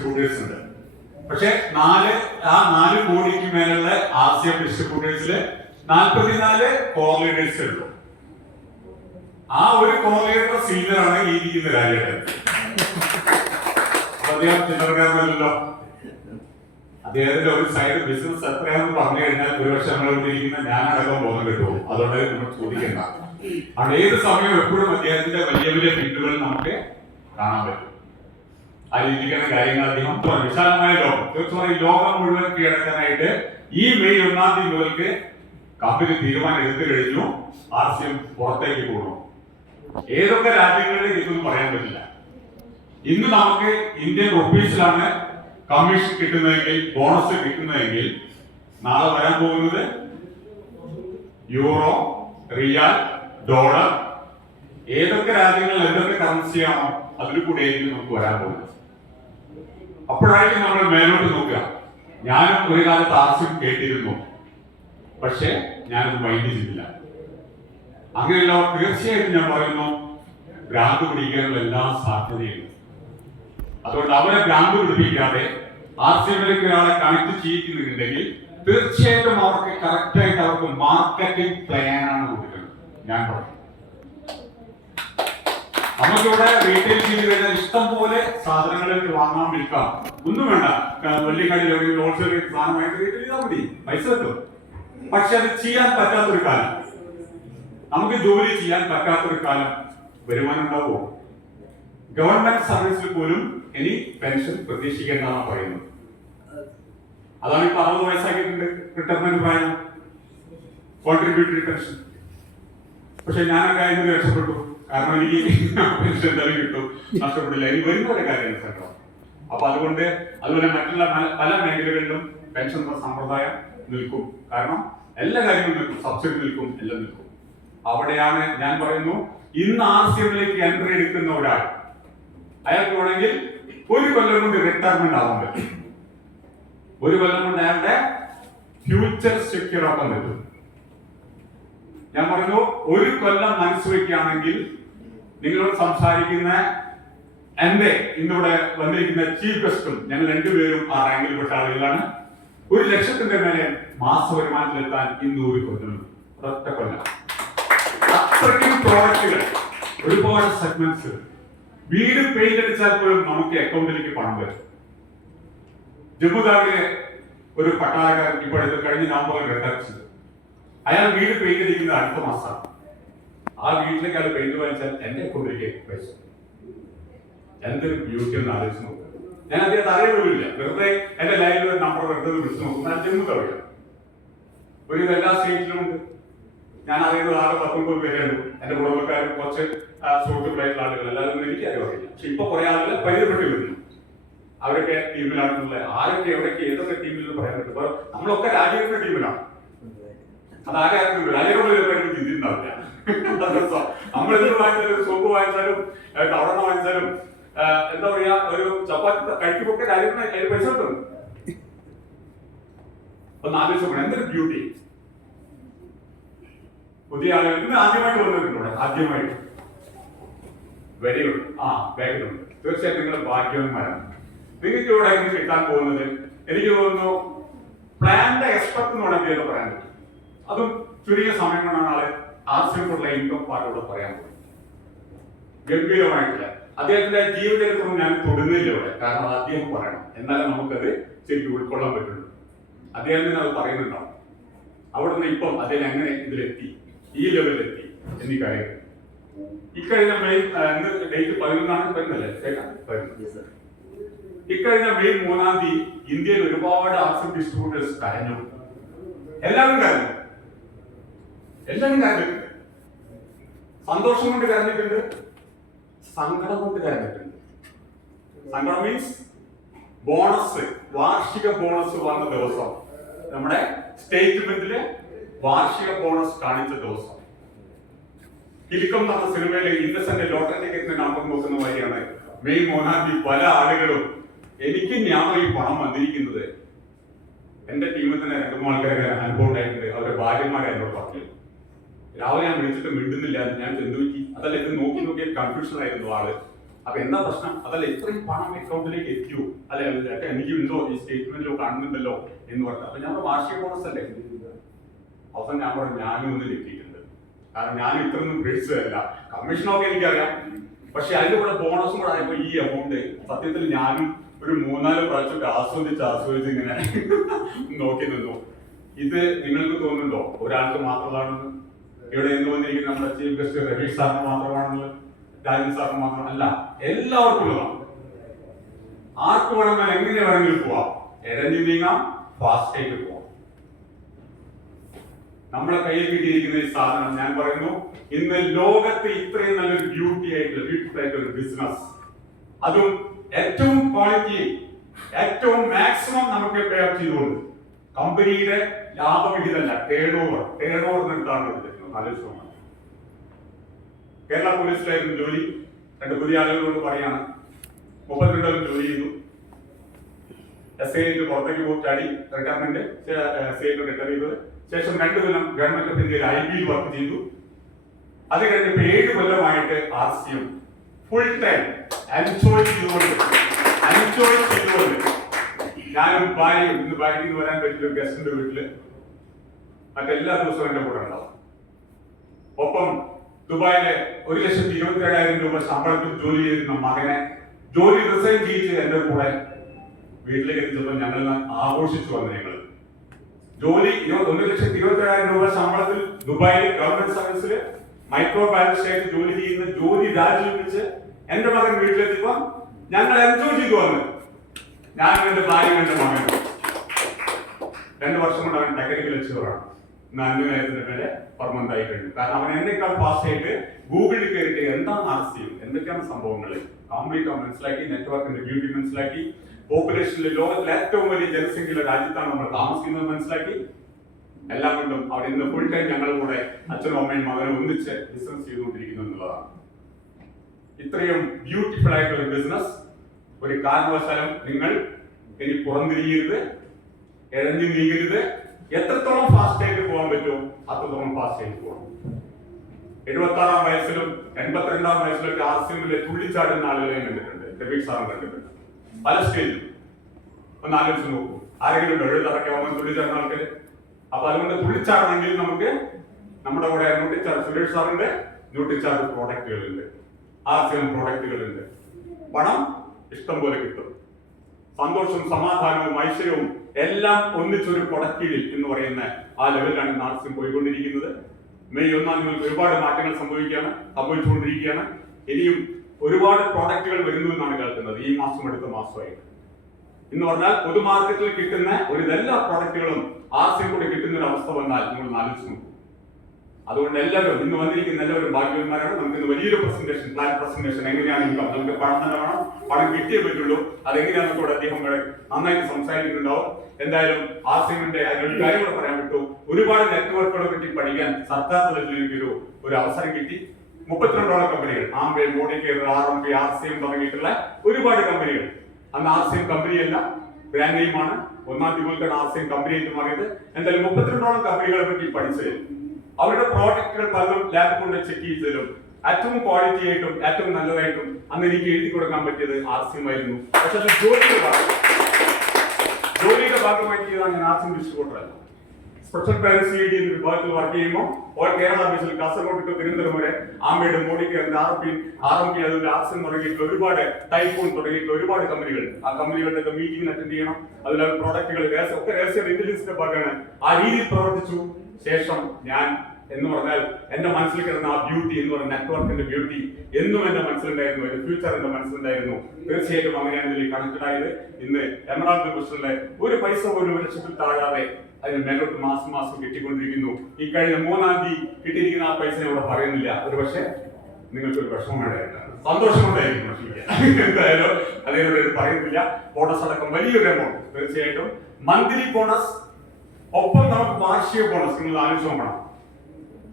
Distributors ഉണ്ട്. പക്ഷെ 4 കോടിക്ക് മേലുള്ള RCM ഡിസ്ട്രിബ്യൂട്ടേഴ്സില് 44 കോർ ലീഡേഴ്സ് ഉള്ളൂ. ആ ഒരു കോർ ലീഡർ സീനിയറാണ് ഈ ഇരിക്കുന്ന രാജ്യത്ത്. അദ്ദേഹം ചില്ലറക്കാരനല്ലോ. അദ്ദേഹത്തിന്റെ ഒരു സൈഡ് ബിസിനസ് എത്രയാണെന്ന് പറഞ്ഞു കഴിഞ്ഞാൽ ഒരുപക്ഷെ നമ്മളിരിക്കുന്ന ഞാനടക്കം പോകുന്ന കിട്ടുമോ? അതുകൊണ്ട് നമ്മൾ ചോദിക്കേണ്ട. അവിടെ ഏത് സമയവും എപ്പോഴും അദ്ദേഹത്തിന്റെ വലിയ വലിയ പിന്നുകൾ നമുക്ക് കാണാൻ പറ്റും. ആ രീതിക്കാണ് കാര്യങ്ങൾ. അദ്ദേഹം വിശാലമായ ലോകം, തീർച്ചയായും ലോകം മുഴുവൻ കീഴടക്കാനായിട്ട് ഈ മെയ് 1-ാം തീയതി മുതൽക്ക് കമ്പനി തീരുമാനം എടുത്തു കഴിഞ്ഞു. RCM പുറത്തേക്ക് പോകണം. ഏതൊക്കെ രാജ്യങ്ങളിലേക്ക് ഇതൊന്നും പറയാൻ പറ്റില്ല. ഇന്ന് നമുക്ക് ഇന്ത്യൻ റുപ്പീസിലാണ് കമ്മീഷൻ കിട്ടുന്നതെങ്കിൽ, ബോണസ് കിട്ടുന്നതെങ്കിൽ, നാളെ വരാൻ പോകുന്നത് യൂറോ, റിയാൽ, ഡോളർ, ഏതൊക്കെ രാജ്യങ്ങളിൽ എന്തൊക്കെ കറൻസിയാണോ അതിൽ കൂടെ ആയിരിക്കും നമുക്ക് വരാൻ പോകുന്നത്. അപ്പോഴായിരിക്കും നമ്മൾ മേലോട്ട് നോക്കുക. ഞാനും ഒരു കാലത്ത് RCM കേട്ടിരുന്നു, പക്ഷെ ഞാനത് മൈൻഡ് ചെയ്തില്ല. അങ്ങനെയല്ല, തീർച്ചയായിട്ടും ഞാൻ പറയുന്നു, ഭ്രാന്ത് പിടിക്കാനുള്ള എല്ലാ സാധ്യതയുണ്ട്. അതുകൊണ്ട് അവരെ ഭ്രാന്ത് പിടിപ്പിക്കാതെ RCMലേക്ക് ഒരാളെ കണക്ട് ചെയ്യിക്കുന്നുണ്ടെങ്കിൽ തീർച്ചയായിട്ടും അവർക്ക് കറക്റ്റായിട്ട് അവർക്ക് മാർക്കറ്റിംഗ് പ്ലാനാണ് കൊടുക്കുന്നത്. ഞാൻ പറയും, നമുക്കിവിടെ റീറ്റെയിൽ ചെയ്ത് കഴിഞ്ഞാൽ ഇഷ്ടം പോലെ സാധനങ്ങൾക്ക് വാങ്ങാൻ, വിൽക്കാം, ഒന്നും വേണ്ട. വലിയ കടയിൽ ഹോൾസെയിൽ സാധനമായിട്ട് റീറ്റെയിൽ ചെയ്താൽ മതി, പൈസ കിട്ടും. പക്ഷെ അത് ചെയ്യാൻ പറ്റാത്തൊരു കാലം, നമുക്ക് ജോലി ചെയ്യാൻ പറ്റാത്തൊരു കാലം വരുമാനം ഉണ്ടാവുമോ? ഗവൺമെന്റ് സർവീസിൽ പോലും ഇനി പെൻഷൻ പ്രതീക്ഷിക്കേണ്ടെന്നാണ് പറയുന്നത്. അതാണ് ഇപ്പൊ 60 വയസ്സാക്കിയിട്ടുണ്ട് റിട്ടയർമെന്റ് പ്രായം, കോൺട്രിബ്യൂട്ടറി പെൻഷൻ. പക്ഷെ ഞാനൊക്കെ അതിന് രക്ഷപ്പെട്ടു. കാരണം എനിക്ക് പെൻഷൻ എന്തായാലും കിട്ടും, നഷ്ടപ്പെട്ടില്ല. ഇനി വരുന്നവരെ കാര്യം കേട്ടോ. അപ്പൊ അതുപോലെ മറ്റുള്ള പല മേഖലകളിലും പെൻഷൻ സമ്പ്രദായം നിൽക്കും. കാരണം എല്ലാ കാര്യങ്ങളും നിൽക്കും, സബ്സിഡി നിൽക്കും, എല്ലാം നിൽക്കും. അവിടെയാണ് ഞാൻ പറയുന്നു, ഇന്ന് RCMലേക്ക് എൻട്രി എടുക്കുന്ന ഒരാൾ, അയാൾക്ക് വേണമെങ്കിൽ 1 കൊല്ലം കൊണ്ട് റിട്ടയർമെന്റ് ആവാൻ പറ്റും. 1 കൊല്ലം കൊണ്ട് അയാളുടെ ഫ്യൂച്ചർ സെക്യൂർ ആക്കാൻ പറ്റും. ഞാൻ പറഞ്ഞു, 1 കൊല്ലം മനസ്സ് വയ്ക്കുകയാണെങ്കിൽ നിങ്ങളോട് സംസാരിക്കുന്ന എന്റെ ഇന്നിവിടെ വന്നിരിക്കുന്ന ചീഫ് ഗസ്റ്റും ഞങ്ങൾ 2 പേരും ആ റാങ്കിൽപ്പെട്ട ആളുകളാണ്. 1 ലക്ഷത്തിന്റെ മേലെ മാസ വരുമാനത്തിലെത്താൻ ഇന്ന് 1 കൊല്ലം, ഒരൊറ്റ കൊല്ലം. അത്രയ്ക്കും പ്രോഡക്റ്റുകൾ, ഒരുപാട് സെഗ്മെന്റ്സ്. വീട് പെയിന്റ് അടിച്ചാൽ പോലും നമുക്ക് അക്കൗണ്ടിലേക്ക് പണം വരും. ജമ്മുതാവിലെ ഒരു പട്ടാളക്കാരൻ ഇപ്പോഴത്തെ കഴിഞ്ഞ നവംബറിൽ റിട്ടയർ. അയാൾ വീട് പെയിന്റ് അടിക്കുന്നത് അടുത്ത മാസമാണ്. ആ വീട്ടിലേക്ക് അയാൾ പെയിന്റ് വാങ്ങിച്ചാൽ എന്റെ അക്കൗണ്ടിലേക്ക് പൈസ. എന്തൊരു ബ്യൂട്ടി എന്ന് ആലോചിച്ച് നോക്കുക. ഞാൻ അദ്ദേഹത്തെ അറിയുന്നില്ല, വെറുതെ എന്റെ ലൈനിൽ നമ്പർ വെറുതെ വിളിച്ചു നോക്കും. ഞാൻ ജമ്മുതാവില്ല, ഒരു എല്ലാ സ്റ്റേറ്റിലും ഉണ്ട്. ഞാൻ അറിയുന്നത് ആകെ 19 പേരുണ്ട്. എന്റെ കുടുംബക്കാരും കുറച്ച് സുഹൃത്തുക്കളായിട്ടുള്ള ആളുകൾ, എല്ലാവരും എനിക്ക് അറിയില്ല. പക്ഷെ ഇപ്പൊ കുറെ ആളുകൾ പരിചയപ്പെട്ട് വരുന്നു. അവരൊക്കെ ടീമിലാണെന്നുള്ള, ആരൊക്കെ എവിടേക്ക് ഏതൊക്കെ ടീമിൽ പറയാൻ പറ്റും. അപ്പൊ നമ്മളൊക്കെ രാജ്യത്തിന്റെ ടീമിലാണ്. അതാരെ രാജ്യങ്ങളുടെ ചിന്തിണ്ടാവില്ല. നമ്മൾ എന്ത് വാങ്ങിച്ചാലും, ഒരു സോപ്പ് വാങ്ങിച്ചാലും, ടവറ വാങ്ങിച്ചാലും, എന്താ പറയാ, ഒരു ചപ്പാത്തി കഴിക്കുമ്പൊക്കെ രാജ്യത്തിന് അതിൽ പൈസ കിട്ടും. ഒന്ന് ആലോചിച്ചോക്കണം, എന്തൊരു ബ്യൂട്ടി. പുതിയ ആളുകൾ ഇന്ന് ആദ്യമായിട്ട് വന്നിട്ടുണ്ട്, ആദ്യമായിട്ട്. Very good. ബാക്കിലുണ്ട്. തീർച്ചയായിട്ടും നിങ്ങൾ ഭാഗ്യവാന്മാരാണ്. നിങ്ങൾക്ക് ഇവിടെ കിട്ടാൻ പോകുന്നത് എനിക്ക് തോന്നുന്നു പ്ലാന്റെ എക്സ്പെർട്ട് എന്ന് വേണമെങ്കിൽ പറയാൻ പറ്റും. അതും ചുരുങ്ങിയ സമയം കൊണ്ടാണ് ആള് RCMക്കുള്ള ഇൻകം പാർട്ടോട് പറയാൻ പോകുന്നത്. ഗംഭീരമായിട്ടില്ല. അദ്ദേഹത്തിന്റെ ജീവചരിത്രം ഞാൻ തൊടുന്നില്ല ഇവിടെ, കാരണം അത് അദ്ദേഹം പറയണം, എന്നാലും നമുക്കത് ശരിക്കും ഉൾക്കൊള്ളാൻ പറ്റുള്ളൂ. അദ്ദേഹത്തിന് അത് പറയുന്നുണ്ടാവും. അവിടുന്ന് ഇപ്പം അദ്ദേഹം എങ്ങനെ ഇതിലെത്തി, ഈ ലെവലിലെത്തി എന്നീ കാര്യങ്ങൾ. ഇക്കഴിഞ്ഞ മെയ് ഡേറ്റ് 11 വരുന്നല്ലേ? ഇക്കഴിഞ്ഞ മെയ് 3-ാം തീയതി ഇന്ത്യയിൽ ഒരുപാട് RCM ഡിസ്ട്രിബ്യൂട്ടേഴ്സ് കരഞ്ഞു. എല്ലാവരും കരഞ്ഞു. സന്തോഷം കൊണ്ട് കരഞ്ഞിട്ടുണ്ട്, സങ്കടം കൊണ്ട് കരഞ്ഞിട്ടുണ്ട്. സങ്കടം മീൻസ് ബോണസ്, വാർഷിക ബോണസ് വന്ന ദിവസം, നമ്മുടെ സ്റ്റേറ്റ്മെന്റിലെ വാർഷിക ബോണസ് കാണിച്ച ദിവസം. കിലുക്കം എന്ന സിനിമയിലെ ഇന്നസെന്റ് ലോട്ടറി ടിക്കറ്റിന് നമ്പർ നോക്കുന്ന വഴിയാണ് മെയ് 3-ാം തീയതി പല ആളുകളും എനിക്ക് ഞാൻ ഈ പണം വന്നിരിക്കുന്നത്. എന്റെ ടീമിൽ തന്നെ 2-3 ആൾക്കാരെ അനുഭവം ഉണ്ടായിട്ടുണ്ട്. അവരുടെ ഭാര്യമാരെ എന്നോട് പറഞ്ഞു. രാവിലെ ഞാൻ വിളിച്ചിട്ട് മിണ്ടുന്നില്ല. ഞാൻ എന്ത് പറ്റി? അതല്ല, ഇത് നോക്കി കൺഫ്യൂഷൻ ആയിരുന്നു ആള്. അപ്പൊ എന്താ പ്രശ്നം? അതല്ല, ഇത്രയും പണം അക്കൗണ്ടിലേക്ക് എത്തിയോ, അല്ലെ എനിക്കുണ്ടോ, ഈ സ്റ്റേറ്റ്മെന്റിലോ കാണുന്നുണ്ടല്ലോ എന്ന് പറഞ്ഞു. അപ്പൊ ഞാൻ വാർഷിക ബോണസ് അല്ലേ? അവസാനം ഞാൻ പറഞ്ഞു ഞാനും ഒന്ന് എത്തിയിട്ടുണ്ട്. കാരണം ഞാനും ഇത്രയൊന്നും പേടിച്ചതല്ല. കമ്മീഷനൊക്കെ എനിക്കറിയാം, പക്ഷെ അതിന്റെ കൂടെ ബോണസും കൂടെ ആയപ്പോ ഈ എമൗണ്ട് സത്യത്തിൽ ഞാനും ഒരു 3-4 പ്രാവശ്യം ആസ്വദിച്ച് ഇങ്ങനെ നോക്കി നിന്നു. ഇത് നിങ്ങൾക്ക് തോന്നുന്നുണ്ടോ ഒരാൾക്ക് മാത്രമാണെന്ന്? ഇവിടെ എന്ന് വന്നിരിക്കുന്ന നമ്മുടെ ചീഫ് ഗസ്റ്റ് രവീഷ് സാറിന് മാത്രമാണെന്ന്, രാജൻ സാറിന് മാത്രമല്ല, എല്ലാവർക്കും ഉള്ളതാണ്. ആർക്ക് വേണമെങ്കിൽ എങ്ങനെ വേണമെങ്കിലും പോവാം, എഴഞ്ഞു നീങ്ങാം, ഫാസ്റ്റ് ആയിട്ട് പോവാം. നമ്മളെ കയ്യിൽ കിട്ടിയിരിക്കുന്ന ഈ സാധനം ഞാൻ പറയുന്നു, ഇന്ന് ലോകത്ത് ഇത്രയും നല്ലൊരു ബ്യൂട്ടിഫുൾ ആയിട്ടുള്ള ബിസിനസ്, അതും ഏറ്റവും ക്വാളിറ്റി, ഏറ്റവും മാക്സിമം നമുക്ക് പേ ഓഫ് ചെയ്തുകൊണ്ട്, കമ്പനിയുടെ ലാഭവിഹിതമല്ല, ടേൺ ഓവർ നിട്ടാണ് ആലോചിച്ചത്. കേരള പോലീസിലായിരുന്നു ജോലി. 2 പുതിയ ആളുകളോട് പറയാണ്, 32 കൊല്ലം ജോലി ചെയ്തു. SI പുറത്തേക്ക് പോയി ചാടി, റിട്ടയർമെന്റ് SI റിട്ടയർ ചെയ്തത്. ശേഷം 2 കൊല്ലം ഗവൺമെന്റ് ഓഫ് ഇന്ത്യയിൽ IB വർക്ക് ചെയ്തു. അത് കഴിഞ്ഞപ്പോൾ 7 കൊല്ലമായിട്ട് RCM ഫുൾ ടൈം എൻജോയ് ചെയ്തുകൊണ്ട് ഞാനും ഭാര്യയും, ഇന്ന് ഭാര്യയ്ക്ക് വരാൻ പറ്റില്ല, ഗസ്റ്റിന്റെ വീട്ടില്, മറ്റെല്ലാ ദിവസവും എന്റെ കൂടെ ഉണ്ടാവും. ഒപ്പം ദുബായിലെ 1,27,000 രൂപ ശമ്പളത്തിൽ ജോലി ചെയ്യുന്ന മകനെ ജോലി റിസൈൻ ചെയ്യിച്ച് എന്റെ കൂടെ വീട്ടിലേക്ക് എത്തിച്ചപ്പോൾ ഞങ്ങൾ ആഘോഷിച്ചു വന്നു. ഞങ്ങൾ ജോലി 1,27,000 രൂപ ശമ്പളത്തിൽ ദുബായിലെ ഗവൺമെന്റ് സർവീസിൽ മൈക്രോ ബാലൻസ് ആയിട്ട് ജോലി ചെയ്യുന്ന ജോലി രാജിവെച്ച് എന്റെ മകൻ വീട്ടിലെത്തിയപ്പോൾ ഞങ്ങൾ എൻജോയ് ചെയ്തു വന്ന്. ഞാനും എന്റെ ഭാര്യ, എന്റെ മകൻ 2 വർഷം കൊണ്ട് അവൻ ടെക്നിക്കൽ ലെക്ചറാണ്. 4,000 പേരെ പെർമനന്റ് ആയി കഴിഞ്ഞു. കാരണം അവൻ എന്നേക്കാൾ ഫാസ്റ്റ് ആയിട്ട് ഗൂഗിളിൽ കയറിയിട്ട് എന്താണ് RCM, എന്തൊക്കെയാണ് സംഭവങ്ങൾ കംപ്ലീറ്റ് അവൻ മനസ്സിലാക്കി, നെറ്റ്വർക്കിന്റെ ബ്യൂട്ടി മനസ്സിലാക്കി, പോപ്പുലേഷനിൽ ലോകത്തിലെ ഏറ്റവും വലിയ ജനസംഖ്യയുള്ള രാജ്യത്താണ് നമ്മൾ താമസിക്കുന്നത് മനസ്സിലാക്കി. എല്ലാം കൊണ്ടും അവിടെ ഇന്ന് ഫുൾ ടൈം ഞങ്ങളുടെ കൂടെ അച്ഛനും അമ്മയും മകനും ഒന്നിച്ച് ബിസിനസ് ചെയ്തുകൊണ്ടിരിക്കുന്നു എന്നുള്ളതാണ്. ഇത്രയും ബ്യൂട്ടിഫുൾ ആയിട്ടുള്ള ഒരു ബിസിനസ് ഒരു കാരണവശാലും നിങ്ങൾ ഇനി പുറംതിരിയരുത്, ഇഴഞ്ഞു നീങ്ങരുത്. എത്രത്തോളം ഫാസ്റ്റ് ആയിട്ട് പോകാൻ പറ്റുമോ അത്രത്തോളം ഫാസ്റ്റ് ആയിട്ട് പോകണം. 76-ാം വയസ്സിലും 82-ാം വയസ്സിലൊക്കെ RCMലെ തുള്ളിച്ചാടുന്ന ആളുകളെയും കണ്ടിട്ടുണ്ട്. രവീഷ് സാറും കണ്ടിട്ടുണ്ട് പല സ്റ്റേജിലും. ഒന്ന് ആലോചിച്ച് നോക്കൂ, ആരെങ്കിലും എഴുതടക്കാവുന്ന തുള്ളിച്ചാടുന്ന ആൾക്കാര്. അപ്പൊ അതുകൊണ്ട് തുള്ളിച്ചാടണമെങ്കിൽ നമുക്ക് നമ്മുടെ കൂടെ ന്യൂട്രിചാർജ് സുരേഷ് സാറിന്റെ ന്യൂട്രിചാർജ് പ്രോഡക്റ്റുകളുണ്ട്, RCM പ്രോഡക്റ്റുകളുണ്ട്. പണം ഇഷ്ടം പോലെ കിട്ടും. സന്തോഷവും സമാധാനവും ഐശ്വര്യവും എല്ലാം ഒന്നിച്ചൊരു കൊടക്കീഴിൽ എന്ന് പറയുന്ന ആ ലെവലിലാണ് RCM പോയിക്കൊണ്ടിരിക്കുന്നത്. മെയ് 1-ാം തീയതി ഒരുപാട് മാറ്റങ്ങൾ സംഭവിച്ചുകൊണ്ടിരിക്കുകയാണ്. ഇനിയും ഒരുപാട് പ്രോഡക്റ്റുകൾ വരുന്നു എന്നാണ് കേൾക്കുന്നത്. ഈ മാസം അടുത്ത മാസമായിട്ട് എന്ന് പറഞ്ഞാൽ പൊതുമാർക്കറ്റിൽ കിട്ടുന്ന എല്ലാ പ്രോഡക്റ്റുകളും RCM കൂടെ കിട്ടുന്ന ഒരു അവസ്ഥ വന്നാൽ നിങ്ങൾ ആലോചിച്ച് നോക്കും. അതുകൊണ്ട് എല്ലാവരും ഇന്ന് വന്നിരിക്കുന്ന എല്ലാവരും ഭാഗ്യവന്മാരാണ്. നമുക്ക് ഇന്ന് വലിയൊരു പ്ലാൻ പ്രസന്റേഷൻ എങ്ങനെയാണ് ഇൻകം, നമുക്ക് പണം തന്നെ വേണം, പണം കിട്ടിയേ പറ്റുള്ളൂ. അതെങ്ങനെയാണെന്ന് കൂടെ അദ്ദേഹം നന്നായിട്ട് സംസാരിക്കുന്നുണ്ടാവും. എന്തായാലും RCMന്റെ അതിനൊരു കാര്യം കൂടെ പറയാൻ പറ്റൂ. ഒരുപാട് നെറ്റ്വർക്കുകളെ പറ്റി പഠിക്കാൻ സർക്കാർ തലത്തിൽ എനിക്കൊരു അവസരം കിട്ടി. 32ഓളം കമ്പനികൾ, ആംബെ, മോഡിക്കെയർ, RMP, RCM തുടങ്ങിയിട്ടുള്ള ഒരുപാട് കമ്പനികൾ. അന്ന് RCM കമ്പനിയല്ല, ബ്രാൻഡ് നെയിമാണ്. 1-ാം തീയതി മുതൽ RCM കമ്പനി ആയിട്ട് മാറിയത്. എന്തായാലും 32ഓളം കമ്പനികളെ പറ്റി പഠിച്ചത്, അവരുടെ പ്രോഡക്റ്റുകൾ പലതും ലാബ് കൊണ്ട് ചെക്ക് ചെയ്തതിലും ഏറ്റവും ക്വാളിറ്റി ആയിട്ടും ഏറ്റവും നല്ലതായിട്ടും അന്ന് എനിക്ക് എഴുതി കൊടുക്കാൻ പറ്റിയത് RCM ആയിരുന്നു. പക്ഷെ അത് ജോലിയുടെ ഭാഗമായി ചെയ്താണ് ഞാൻ RCM ഡിസ്ട്രിബ്യൂട്ടർ അല്ല. സ്പെഷ്യൽ പാരൻസ് എന്ന വിഭാഗത്തിൽ വർക്ക് ചെയ്യുമ്പോൾ കേരള ബേസിൽ കാസർഗോഡ് ടു തിരുവനന്തപുരം വരെ ആംബയുടെ, മോഡിക്കെയറിന്റെ, RMP അതിന്റെ RCM തുടങ്ങിയിട്ടുള്ള ഒരുപാട് ടൈഫോൺ തുടങ്ങിയിട്ടുള്ള ഒരുപാട് കമ്പനികൾ. ആ കമ്പനികളുടെ മീറ്റിംഗ് അറ്റൻഡ് ചെയ്യണം. അതിലെ പ്രോഡക്റ്റുകൾ ഒക്കെ രഹസ്യ ഇന്റലിജൻസിന്റെ ഭാഗമാണ്. ആ രീതിയിൽ പ്രവർത്തിച്ചു. ശേഷം ഞാൻ എന്ന് പറഞ്ഞാൽ എന്റെ മനസ്സിൽ കിടന്ന ആ ബ്യൂട്ടി എന്ന് പറയുന്ന നെറ്റ്വർക്കിന്റെ ബ്യൂട്ടി എന്നും എന്റെ മനസ്സിലുണ്ടായിരുന്നു, എന്റെ ഫ്യൂച്ചർ എന്റെ മനസ്സിലുണ്ടായിരുന്നു. തീർച്ചയായിട്ടും അങ്ങനെയാണ് ഇതിൽ കണക്റ്റഡ് ആയത്. ഇന്ന് എമറാൾഡ് ഡിവിഷനിലെ ഒരു പൈസ പോലും 1 ലക്ഷത്തിൽ താഴാതെ അതിന് മേലോട്ട് മാസം കിട്ടിക്കൊണ്ടിരിക്കുന്നു. ഈ കഴിഞ്ഞ 3-ാം തീയതി കിട്ടിയിരിക്കുന്ന ആ പൈസ ഇവിടെ പറയുന്നില്ല. ഒരു പക്ഷേ നിങ്ങൾക്കൊരു വിഷമമുണ്ടായില്ല, സന്തോഷമുണ്ടായിരിക്കും. എന്തായാലും അതിനോട് പറയുന്നില്ല. ബോണസ് അടക്കം വലിയൊരു എമൗണ്ട്. തീർച്ചയായിട്ടും മന്ത്ലി ബോണസ്, ഒപ്പം നമുക്ക് വാർഷിക ബോണസ്. നിങ്ങൾ ആലോചിച്ച് നോക്കണം,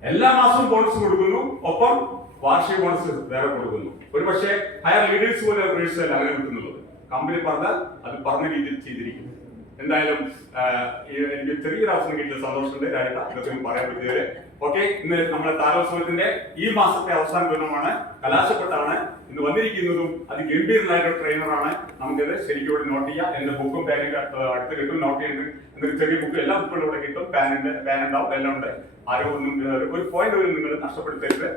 എല്ലാ മാസവും ബോണസ് കൊടുക്കുന്നു, ഒപ്പം വാർഷിക ബോണസ് വേറെ കൊടുക്കുന്നു. ഒരു പക്ഷേ ഹയർ ലീഡേഴ്സ് പോലെ പ്രവേശിച്ചാൽ അങ്ങനെ കിട്ടുന്നുള്ളത്. കമ്പനി പറഞ്ഞാൽ അത് പറഞ്ഞ രീതിയിൽ ചെയ്തിരിക്കുന്നു. എന്തായാലും എനിക്ക് ചെറിയൊരു അവസരം കിട്ടിയ സന്തോഷമുണ്ട്. ഇതൊക്കെ പറയാൻ പറ്റിയത്. ഓക്കെ, ഇന്ന് നമ്മുടെ താരോത്സവത്തിന്റെ ഈ മാസത്തെ അവസാന ദിനമാണ്, കലാശപ്പെട്ടാണ്. ഇന്ന് വന്നിരിക്കുന്നതും അതിഗംഭീരനായിട്ടൊരു ട്രെയിനറാണ്. നമുക്കിത് ശരിക്കും ഇവിടെ നോട്ട് ചെയ്യാം. എന്റെ ബുക്കും പാനും അടുത്ത് കിട്ടും. നോട്ട് ചെയ്യുന്നത് എന്തൊരു ചെറിയ ബുക്ക്, എല്ലാ ബുക്കുകളും ഇവിടെ കിട്ടും. പാൻ ഉണ്ടാവും, എല്ലാം ഉണ്ട്. ആരോ ഒന്നും ഒരു പോയിന്റ് പോലും നിങ്ങൾ നഷ്ടപ്പെടുത്തരുത്.